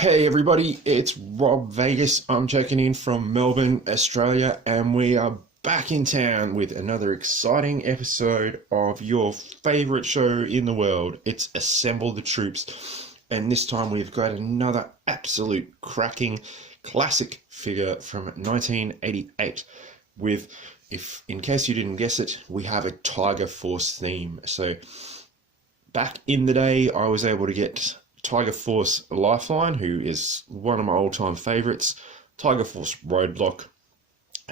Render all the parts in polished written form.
Hey everybody, it's Rob Vegas. I'm checking in from Melbourne, Australia, and we are back in town with another exciting episode of your favorite show in the world. It's Assemble the Troops, and this time we've got another absolute cracking classic figure from 1988 with, if in case you didn't guess it, we have a Tiger Force theme. So back in the day, I was able to get Tiger Force Lifeline, who is one of my all-time favorites, Tiger Force Roadblock,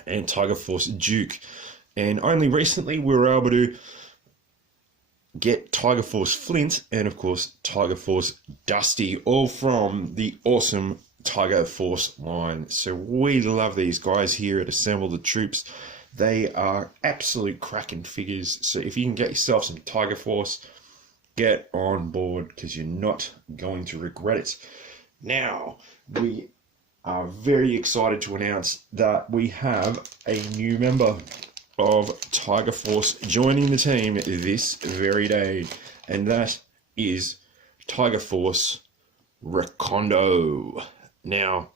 and Tiger Force Duke. And only recently we were able to get Tiger Force Flint and, of course, Tiger Force Dusty, all from the awesome Tiger Force line. So we love these guys here at Assemble the Troops. They are absolute cracking figures. So if you can get yourself some Tiger Force, get on board because you're not going to regret it. Now, we are very excited to announce that we have a new member of Tiger Force joining the team this very day, and that is Tiger Force Recondo. Now,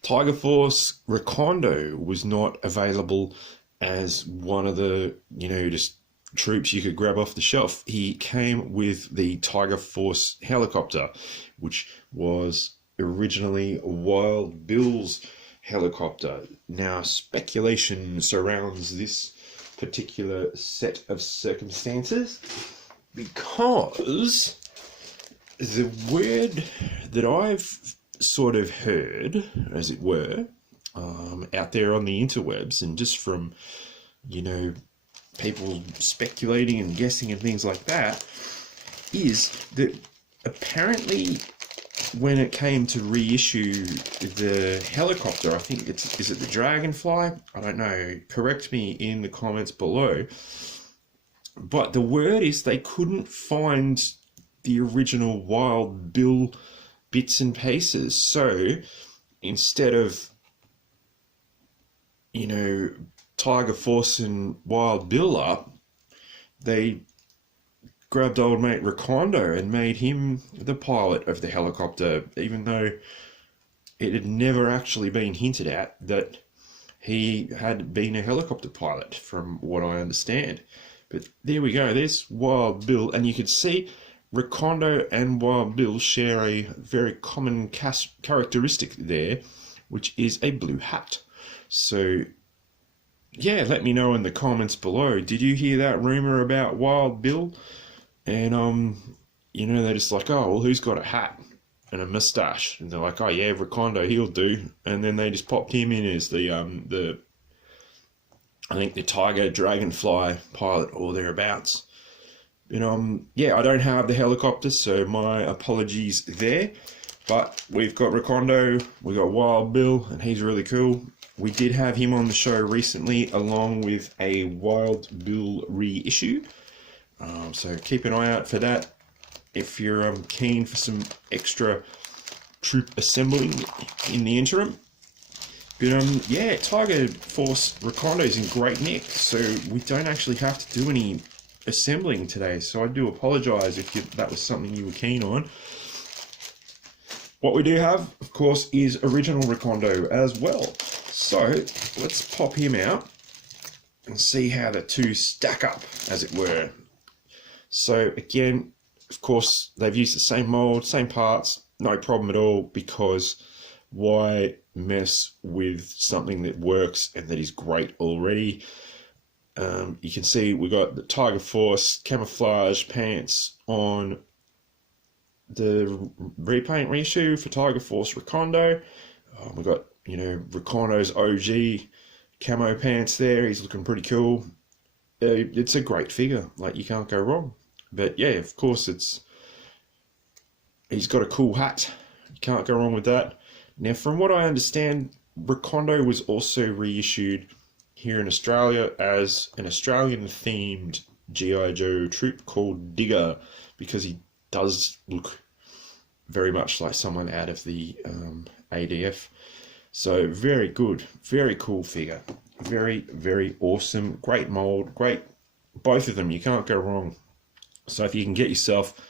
Tiger Force Recondo was not available as one of the, just troops you could grab off the shelf. He came with the Tiger Force helicopter, which was originally Wild Bill's helicopter. Now, speculation surrounds this particular set of circumstances because the word that I've sort of heard, as it were, out there on the interwebs, and just from, people speculating and guessing and things like that, is that apparently when it came to reissue the helicopter, I think is it the Dragonfly? I don't know. Correct me in the comments below. But the word is they couldn't find the original Wild Bill bits and pieces. So instead of, Tiger Force and Wild Bill up, they grabbed old mate Recondo and made him the pilot of the helicopter, even though it had never actually been hinted at that he had been a helicopter pilot, from what I understand. But there we go, there's Wild Bill, and you can see Recondo and Wild Bill share a very common characteristic there, which is a blue hat. So yeah, let me know in the comments below. Did you hear that rumor about Wild Bill? And they're just like, oh, well, who's got a hat and a mustache? And they're like, oh yeah, Recondo, he'll do. And then they just popped him in as the I think the Tiger Dragonfly pilot or thereabouts. But yeah, I don't have the helicopter, so my apologies there. But we've got Recondo, we've got Wild Bill, and he's really cool. We did have him on the show recently, along with a Wild Bill reissue. So keep an eye out for that if you're keen for some extra troop assembling in the interim. But yeah, Tiger Force Recondo is in great nick, so we don't actually have to do any assembling today. So I do apologise if that was something you were keen on. What we do have, of course, is original Recondo as well. So let's pop him out and see how the two stack up, as it were. So again, of course, they've used the same mold, same parts, no problem at all, because why mess with something that works and that is great already? You can see we got the Tiger Force camouflage pants on the repaint reissue for Tiger Force Recondo. We got, Recondo's OG camo pants there. He's looking pretty cool. It's a great figure. Like, you can't go wrong. But yeah, of course, he's got a cool hat. You can't go wrong with that. Now, from what I understand, Recondo was also reissued here in Australia as an Australian-themed GiJoe troop called Digger, because he does look very much like someone out of the ADF. So very good, very cool figure. Very, very awesome. Great mold, great. Both of them, you can't go wrong. So if you can get yourself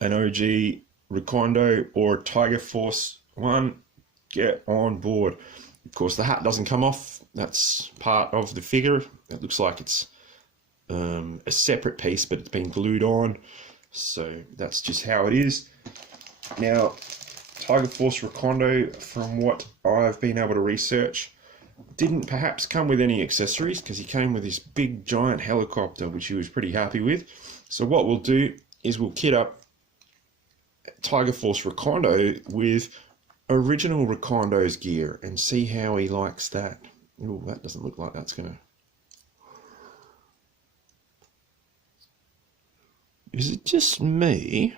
an OG Recondo or a Tiger Force one, get on board. Of course, the hat doesn't come off. That's part of the figure. It looks like it's a separate piece, but it's been glued on. So that's just how it is. Now, Tiger Force Recondo, from what I've been able to research, didn't perhaps come with any accessories because he came with this big giant helicopter, which he was pretty happy with. So what we'll do is we'll kit up Tiger Force Recondo with original Recondo's gear and see how he likes that. Oh, that doesn't look like that's gonna... Is it just me?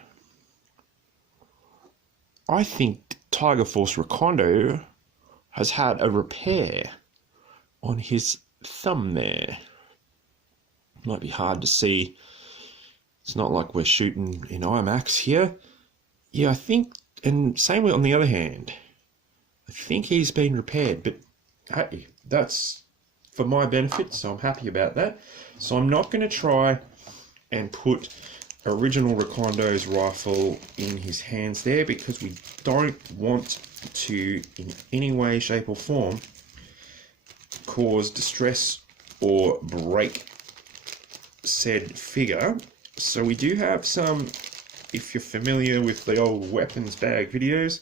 I think Tiger Force Recondo has had a repair on his thumb there. Might be hard to see. It's not like we're shooting in IMAX here. Yeah, I think, and same on the other hand, I think he's been repaired, but hey, that's for my benefit, so I'm happy about that. So I'm not going to try and put original Recondo's rifle in his hands there because we don't want to, in any way, shape or form, cause distress or break said figure. So we do have some, if you're familiar with the old weapons bag videos,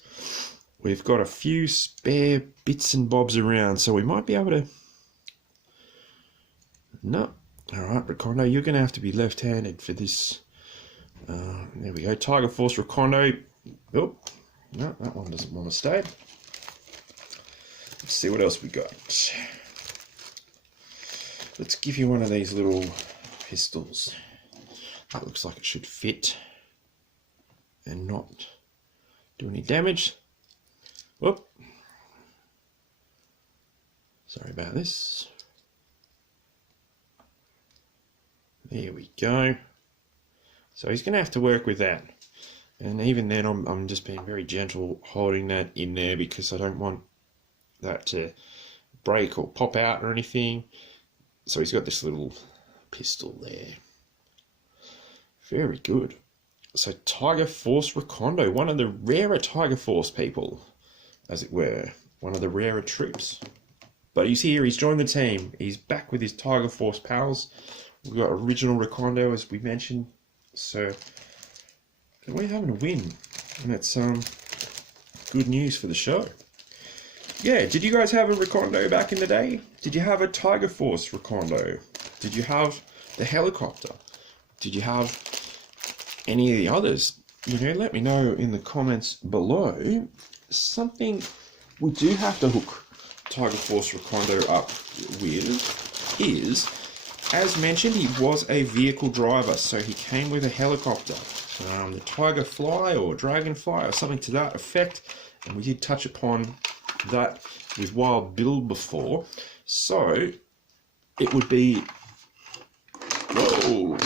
we've got a few spare bits and bobs around, so we might be able to... No. Alright, Recondo, you're going to have to be left-handed for this. There we go, Tiger Force Recondo. Oh, no, that one doesn't want to stay. Let's see what else we got. Let's give you one of these little pistols. That looks like it should fit and not do any damage. Whoop. Sorry about this. There we go. So he's going to have to work with that. And even then, I'm just being very gentle holding that in there because I don't want that to break or pop out or anything. So he's got this little pistol there. Very good. So Tiger Force Recondo, one of the rarer Tiger Force people, as it were. One of the rarer troops. But he's here, he's joined the team. He's back with his Tiger Force pals. We've got original Recondo, as we mentioned. So we're having a win. And that's good news for the show. Yeah, did you guys have a Recondo back in the day? Did you have a Tiger Force Recondo? Did you have the helicopter? Did you have any of the others? You know, let me know in the comments below. Something we do have to hook Tiger Force Recondo up with is, as mentioned, he was a vehicle driver, so he came with a helicopter. The Tiger Fly or Dragonfly or something to that effect, and we did touch upon that with Wild Bill before. So it would be, whoa,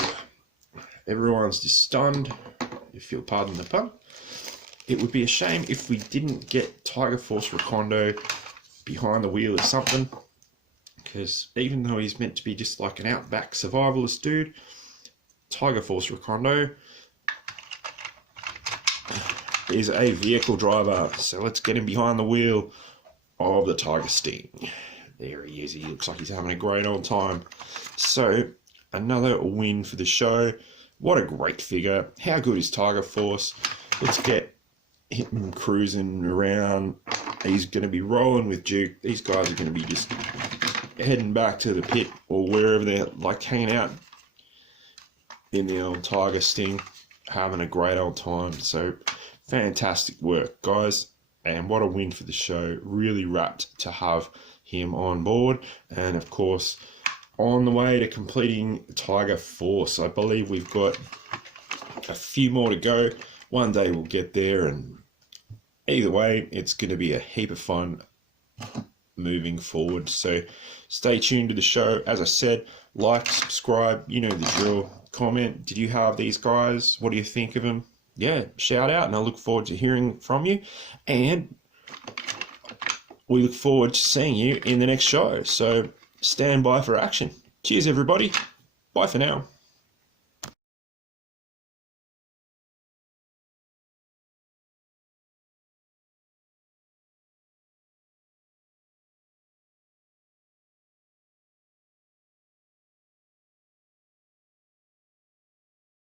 everyone's just stunned, if you'll pardon the pun. It would be a shame if we didn't get Tiger Force Recondo behind the wheel or something, because even though he's meant to be just like an outback survivalist dude, Tiger Force Recondo is a vehicle driver. So let's get him behind the wheel of the Tiger Sting. There he is. He looks like he's having a great old time. So another win for the show. What a great figure. How good is Tiger Force? Let's get him cruising around. He's going to be rolling with Duke. These guys are going to be just heading back to the pit or wherever they're like hanging out in the old Tiger Sting, having a great old time. So fantastic work, guys, and what a win for the show. Really rapt to have him on board, and of course on the way to completing Tiger Force. I believe we've got a few more to go. One day we'll get there, and either way it's going to be a heap of fun moving forward. So stay tuned to the show. As I said, like, subscribe, you know the drill. Comment, did you have these guys? What do you think of them? Yeah, shout out, and I look forward to hearing from you. And we look forward to seeing you in the next show. So stand by for action. Cheers, everybody. Bye for now.